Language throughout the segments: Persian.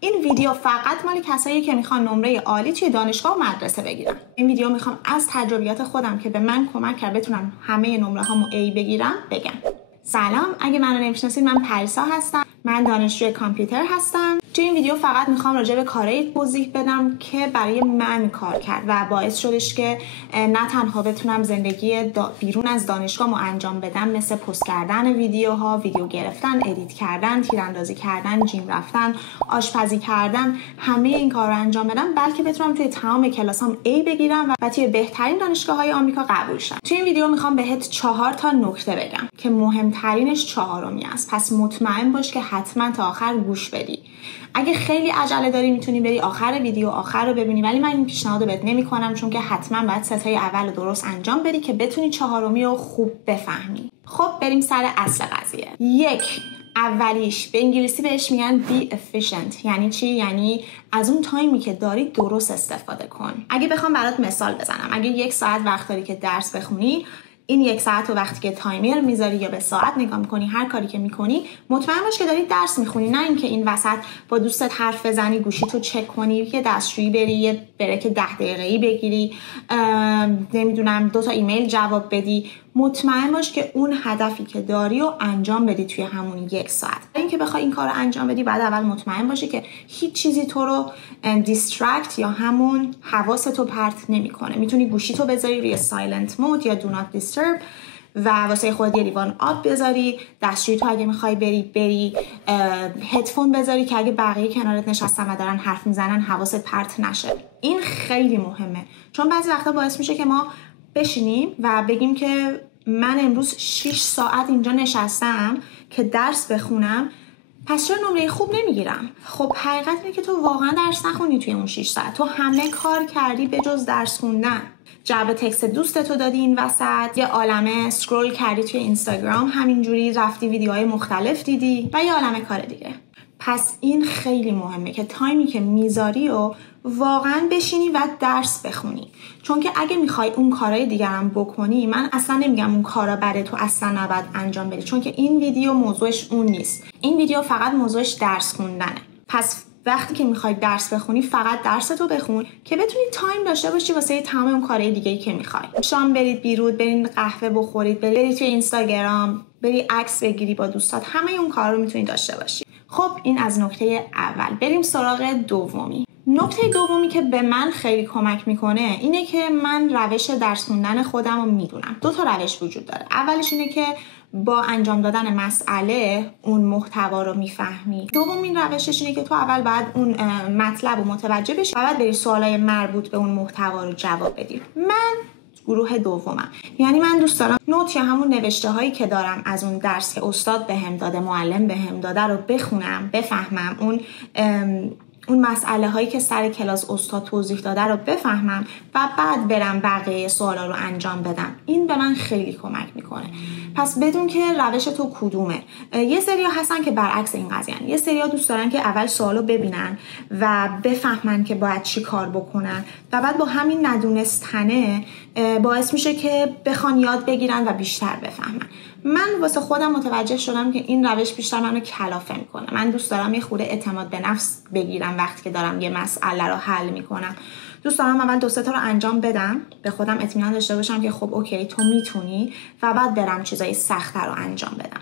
این ویدیو فقط مال کسایی که میخوان نمره عالی توی دانشگاه و مدرسه بگیرن. این ویدیو میخوام از تجربیات خودم که به من کمک کرد بتونم همه نمره هامو A بگیرم بگم. سلام، اگه منو نمیشناسید من پریسا هستم. من دانشجوی کامپیوتر هستم. توی این ویدیو فقط میخوام راجع به کارهایی توضیح بدم که برای من کار کرد و باعث شدش که نه تنها بتونم زندگی بیرون از دانشگاهمو انجام بدم، مثل پست کردن ویدیوها، ویدیو گرفتن، ادیت کردن، تیراندازی کردن، جیم رفتن، آشپزی کردن، همه این کارا رو انجام بدم، بلکه بتونم توی تمام کلاسام A بگیرم و توی بهترین دانشگاه‌های آمریکا قبول شم. توی این ویدیو میخوام بهت 4 تا نکته بگم که مهمترینش 4می است. پس مطمئن باش که حتما تا آخر گوش بدی. اگه خیلی عجله داری میتونی بری آخر ویدیو آخر رو ببینی، ولی من این پیشنهاد رو بهت نمی‌کنم، چون که حتما باید ستای اول رو درست انجام بدی که بتونی 4می رو خوب بفهمی. خب بریم سر اصل قضیه. اولیش به انگلیسی بهش میگن be efficient. یعنی چی؟ یعنی از اون تایمی که داری درست استفاده کن. اگه بخوام برات مثال بزنم، اگه 1 ساعت وقت داری که درس بخونی، این 1 ساعت رو وقتی که تایمر میذاری یا به ساعت نگاه میکنی، هر کاری که میکنی، مطمئن باش که داری درس میخونی، نه اینکه این وسط با دوستت حرف بزنی، گوشیتو چک کنی، یه دستشویی بری، یه بریک 10 دقیقه‌ای بگیری، نمیدونم 2 تا ایمیل جواب بدی. مطمئن باش که اون هدفی که داری رو انجام بدی توی همون 1 ساعت. اینکه بخوای این کار رو انجام بدی، بعد اول مطمئن باشی که هیچ چیزی تو رو دیسترکت یا همون حواستو پرت نمیکنه. میتونی گوشیتو بذاری روی سایلنت مود یا دو نات دیسترب و واسه خودت یه لیوان آب بذاری، دستشویی تو اگه میخوای بری هدفون بذاری که اگه بقیه کنارت نشستن و دارن حرف میزنن حواست پرت نشه. این خیلی مهمه، چون بعضی وقتا باعث میشه که ما بشینیم و بگیم که من امروز 6 ساعت اینجا نشستم که درس بخونم، پس چرا نمره خوب نمیگیرم؟ خب حقیقت اینه که تو واقعا درس نخونی توی اون 6 ساعت. تو همه کار کردی به جز درس خوندن. جواب تکست دوستتو دادی این وسط، یه عالمه اسکرول کردی توی اینستاگرام، همینجوری رفتی ویدیوهای مختلف دیدی و یه عالمه کار دیگه. پس این خیلی مهمه که تایمی که میذاری و واقعا بشینی و درس بخونی، چون که اگه میخوای اون کارهای دیگه هم بکنی، من اصلا نمیگم اون کارا برای تو اصلا نباید انجام بدی، چون که این ویدیو موضوعش اون نیست. این ویدیو فقط موضوعش درس خوندنه. پس وقتی که میخوای درس بخونی، فقط درستو بخون که بتونی تایم داشته باشی واسه تمام اون کارهای دیگه‌ای که میخوای. شام برید بیرون، برید قهوه بخورید، برید توی اینستاگرام، بری عکس بگیری با دوستات، همه اون کارا رو میتونی داشته باشی. خب این از نکته اول. بریم سراغ دومی. نکته دومی که به من خیلی کمک میکنه اینه که من روش درس خوندن خودم رو میدونم. 2 تا روش وجود داره. اولش اینه که با انجام دادن مسئله اون محتوا رو میفهمی. دومین روشش اینه که تو اول باید اون مطلب رو متوجه بشی و بعد بری سوالای مربوط به اون محتوا رو جواب بدی. من گروه دومم. یعنی من دوست دارم نوت یا همون نوشته هایی که دارم از اون درس که استاد بهم داده، معلم بهم داده رو بخونم، بفهمم، اون مسئله هایی که سر کلاس استاد توضیح داده رو بفهمم و بعد برم بقیه سوالا رو انجام بدم. این به من خیلی کمک میکنه. پس بدون که روش تو کدومه. یه سریا هستن که برعکس این قضیه‌ان. یه سریا دوست دارن که اول سوالو ببینن و بفهمن که باید چی کار بکنن و بعد با همین ندونستنه باعث میشه که بخوان یاد بگیرن و بیشتر بفهمن. من واسه خودم متوجه شدم که این روش بیشتر منو کلافه میکنه. من دوست دارم یه خورده اعتماد به نفس بگیرم وقتی که دارم یه مسئله رو حل میکنم. دوست دارم اول 2-3 تا رو انجام بدم، به خودم اطمینان داشته باشم که خب اوکی تو میتونی، و بعد برم چیزای سخت‌تر رو انجام بدم.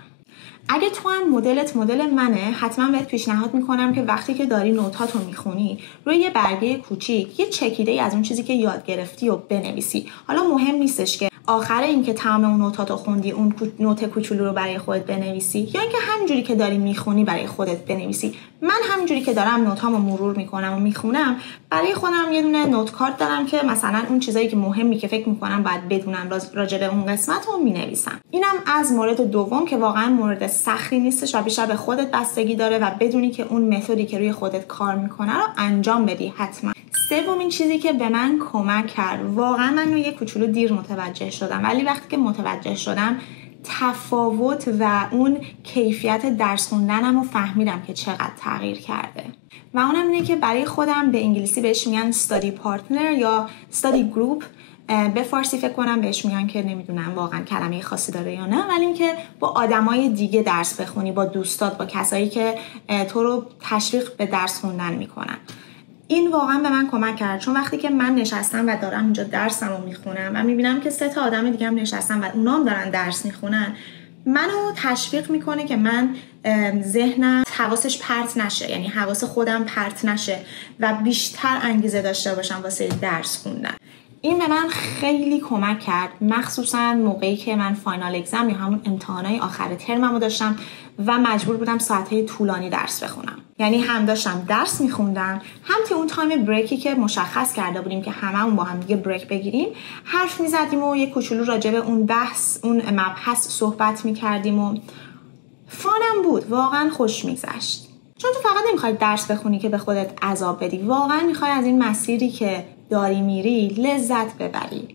اگه تو هم مدل منه، حتما بهت پیشنهاد میکنم که وقتی که داری نوتاتو میخونی، روی یه برگه کوچیک یه چکیده از اون چیزی که یاد گرفتی و بنویسی. حالا مهم نیستش که آخر این که تمام اون نوتاتو خوندی اون نوت کوچولو رو برای خودت بنویسی یا اینکه همینجوری که داری میخونی برای خودت بنویسی. من همینجوری که دارم نوتامو مرور میکنم و میخونم، برای خودم یه دونه نوت کارت دارم که مثلا اون چیزایی که مهمی که فکر میکنم باید بدونم راجع به اون قسمت رو مینویسم. اینم از مورد دوم که واقعا مورد سختی نیستش و بیشتر به خودت بستگی داره و بدونی که اون متدی که روی خودت کار میکنه رو انجام بدی حتما. سومین چیزی که به من کمک کرد، واقعا من یه کوچولو دیر متوجه شدم، ولی وقتی که متوجه شدم تفاوت و اون کیفیت درس خوندنم رو فهمیدم که چقدر تغییر کرده. و اونم اینه که برای خودم به انگلیسی بهش میگن study partner یا study group به فارسی فکر کنم بهش میگن که نمیدونم واقعا کلمه خاصی داره یا نه، ولی اینکه با آدمای دیگه درس بخونی، با دوستات، با کسایی که تو رو تشویق به درس خوندن میکنن. این واقعا به من کمک کرد، چون وقتی که من نشستم و دارم اینجا درسمو میخونم و میبینم که 3 تا آدم دیگه هم نشستن و اونام دارن درس میخونن، منو تشویق میکنه که من ذهنم حواسش پرت نشه، یعنی حواس خودم پرت نشه و بیشتر انگیزه داشته باشم واسه درس خوندن. این به من خیلی کمک کرد، مخصوصا موقعی که من فاینال اگزم یا همون امتحانای آخر ترممو داشتم و مجبور بودم ساعتهای طولانی درس بخونم. یعنی هم داشتم درس میخوندم، هم توی اون تایم بریکی که مشخص کرده بودیم که هممون با هم دیگه بریک بگیریم حرف میزدیم و یه کوچولو راجع به اون بحث، اون مبحث صحبت میکردیم و فانم بود، واقعا خوش میگذشت. چون تو فقط نمیخوای درس بخونی که به خودت عذاب بدی، واقعا میخوای از این مسیری که داری میری لذت ببری.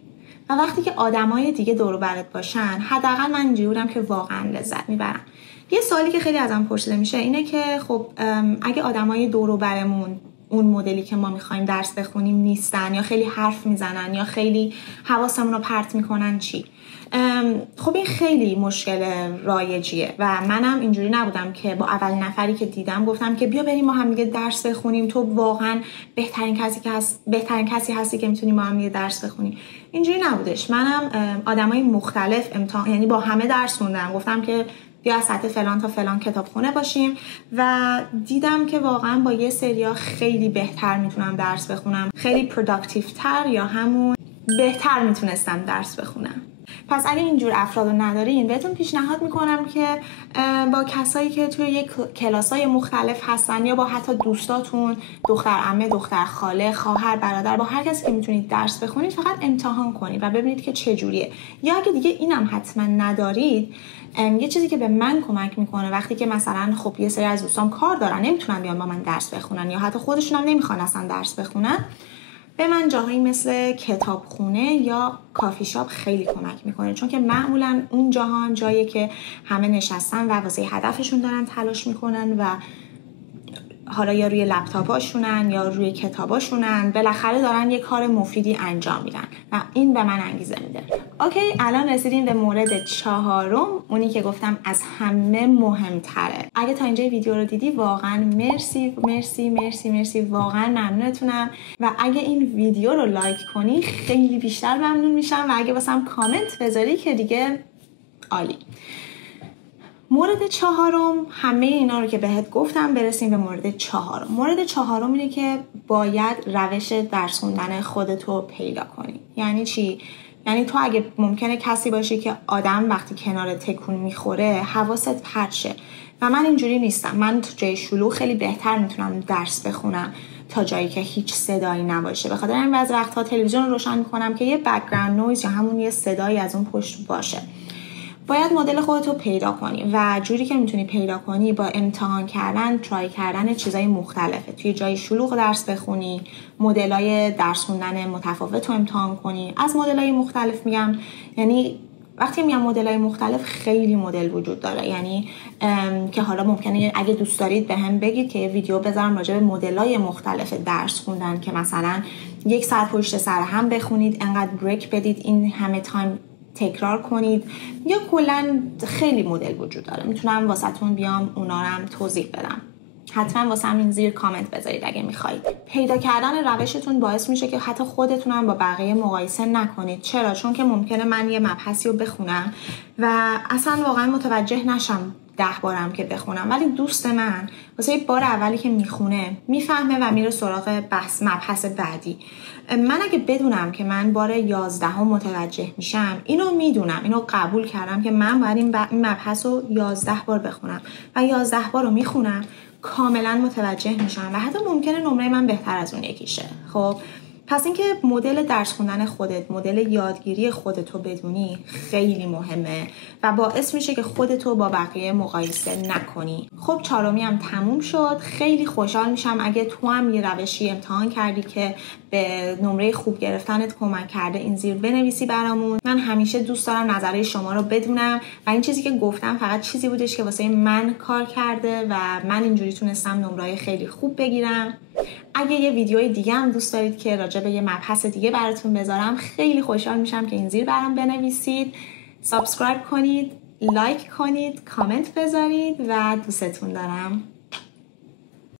و وقتی که آدمای دیگه دور و برت باشن، حداقل من اینجوری بودم که واقعا لذت میبرم. یه سوالی که خیلی ازم پرسیده میشه اینه که خب اگه آدمای دور و برمون اون مدلی که ما میخوایم درس بخونیم نیستن، یا خیلی حرف میزنن، یا خیلی حواسمون رو پرت میکنن، چی؟ خب این خیلی مشکل رایجیه و منم اینجوری نبودم که با اولین نفری که دیدم گفتم که بیا بریم با هم دیگه درس بخونیم، تو واقعا بهترین کسی هستی که میتونیم با هم دیگه درس بخونیم. اینجوری نبودش. منم آدمای مختلف یعنی با همه درس خوندم، گفتم که بیا از سطح فلان تا فلان کتابخونه باشیم و دیدم که واقعا با یه سریا خیلی بهتر میتونم درس بخونم، خیلی پروداکتیو تر یا همون بهتر میتونستم درس بخونم. پس اگه اینجور افراد رو ندارین، بهتون پیشنهاد میکنم که با کسایی که توی یک کلاسای مختلف هستن یا با حتی دوستاتون، دختر عمه، دختر خاله، خواهر، برادر، با هر کسی که میتونید درس بخونید فقط امتحان کنید و ببینید که چجوریه. یا اگه دیگه اینم حتما ندارید، یه چیزی که به من کمک میکنه وقتی که مثلا خب یه سری از دوستام کار دارن نمیتونن بیان با من درس بخونن یا حتی خودشون هم نمیخوان اصلا درس بخونن، به من جاهایی مثل کتابخونه یا کافی شاپ خیلی کمک میکنه، چون که معمولا اون جاها هم جایی که همه نشستن و واسه هدفشون دارن تلاش میکنن و حالا یا روی لپتاپاشونن یا روی کتاباشونن، بالاخره دارن یه کار مفیدی انجام میدن و این به من انگیزه میده. اوکی، الان رسیدیم به مورد 4، اونی که گفتم از همه مهمتره. اگه تا اینجا ویدیو رو دیدی واقعا مرسی مرسی مرسی مرسی، واقعا ممنونتونم و اگه این ویدیو رو لایک کنی خیلی بیشتر ممنون میشم و اگه واسم کامنت بذاری که دیگه عالی. مورد 4، همه اینا رو که بهت گفتم برسیم به مورد 4. مورد 4 اینه که باید روش درس خوندن خودتو پیدا کنی. یعنی چی؟ یعنی تو اگه ممکنه کسی باشی که آدم وقتی کنار تکون میخوره حواست پرت شه و من اینجوری نیستم. من تو جای شلوغ خیلی بهتر میتونم درس بخونم تا جایی که هیچ صدایی نباشه. به خاطر این بعضی وقتها تلویزیون رو روشن میکنم که یه بک‌گراند نویز یا همون یه صدایی از اون پشت باشه. باید مدل خودتو پیدا کنی و جوری که میتونی پیدا کنی با امتحان کردن، ترای کردن چیزای مختلفه. توی جای شلوغ درس بخونی، مدلای درس خوندن متفاوت رو امتحان کنی. از مدلای مختلف میگم، یعنی وقتی میگم مدلای مختلف خیلی مدل وجود داره، یعنی که حالا ممکنه اگه دوست دارید به هم بگید که یه ویدیو بذارم راجع به مدلای مختلف درس خوندن که مثلا 1 ساعت پشت سر هم بخونید، انقدر بریک بدید، این همه تایم تکرار کنید، یا کلا خیلی مدل وجود داره. میتونم واسهتون بیام اونا رو هم توضیح بدم. حتما واسه همین زیر کامنت بذارید اگه میخواید. پیدا کردن روشتون باعث میشه که حتی خودتون هم با بقیه مقایسه نکنید. چرا؟ چون که ممکنه من یه مبحثی رو بخونم و اصلا واقعا متوجه نشم 10 بارم که بخونم، ولی دوست من واسه بار اولی که میخونه میفهمه و میره سراغ مبحث بعدی. من اگه بدونم که من بار 11 متوجه میشم، اینو میدونم، اینو قبول کردم که من باید این مبحث رو 11 بار بخونم و 11 بار رو میخونم، کاملا متوجه میشم و حتی ممکنه نمره من بهتر از اون یکیشه. خب پس اینکه مدل درس خوندن خودت، مدل یادگیری خودتو بدونی خیلی مهمه و باعث میشه که خودتو با بقیه مقایسه نکنی. خب 4 هم تموم شد. خیلی خوشحال میشم اگه تو هم یه روشی امتحان کردی که به نمره خوب گرفتنت کمک کرده این زیر بنویسی برامون. من همیشه دوست دارم نظرهای شما رو بدونم و این چیزی که گفتم فقط چیزی بودش که واسه من کار کرده و من اینجوری تونستم نمره‌های خیلی خوب بگیرم. اگه یه ویدیوی دیگه هم دوست دارید که راجع به یه مبحث دیگه براتون بذارم، خیلی خوشحال میشم که این زیر برام بنویسید. سابسکرایب کنید، لایک کنید، کامنت بذارید و دوستتون دارم.